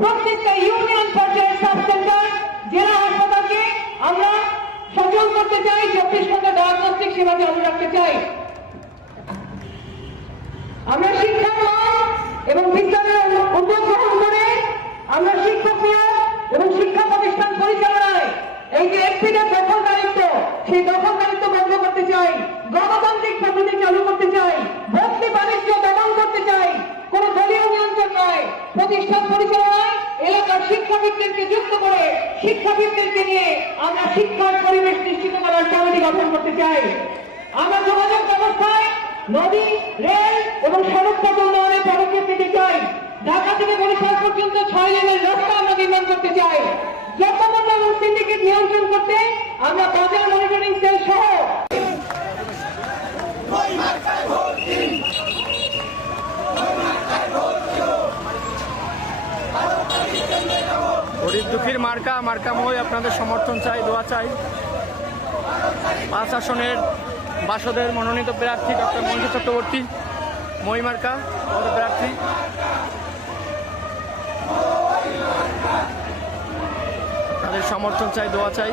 প্রত্যেকটা ইউনিয়ন পর্যায়ের sub centre জেলা হাসপাতালকে আমরা সচল করতে চাই, 24 ঘন্টা ডায়াগনস্টিক সেবা চালু রাখতে চাই। আমরা শিক্ষার মান এবং বিজ্ঞানের উদ্যোগ গ্রহণ করে আমরা শিক্ষক নিয়োগ এবং শিক্ষা প্রতিষ্ঠান পরিচালনায় এই যে এফপিদের দখলদারিত্ব, সেই দখলদারিত্ব বন্ধ করতে চাই, গণতান্ত্রিক পদ্ধতি চালু করতে চাই, ভর্তি বাণিজ্য দমন করতে চাই, কোন দলীয় নিয়ন্ত্রণ নয়, প্রতিষ্ঠান পরিচালনায় এলাকার শিক্ষাবিদদেরকে যুক্ত করে শিক্ষাবিদদেরকে নিয়ে আমরা শিক্ষার পরিবেশ নিশ্চিত করার কমিটি গঠন করতে চাই। আমরা যোগাযোগ ব্যবস্থায় নদী, রেল এবং সড়ক পথ উন্নয়নের পদক্ষেপ নিতে চাই। ঢাকা থেকে বরিশাল পর্যন্ত 6 লেনের রাস্তা আমরা নির্মাণ করতে চাই। জনমত এবং সিন্ডিকেট নিয়ন্ত্রণ করতে আমরা বাজার মনিটরিং সেল সহ গরিব দুঃখীর মার্কা মার্কাময় আপনাদের সমর্থন চাই, দোয়া চাই। 5 আসনের বাসদের মনোনীত প্রার্থী ডক্টর মঞ্জু চক্রবর্তী, মই মার্কা আমাদের প্রার্থী। তাদের সমর্থন চাই, দোয়া চাই।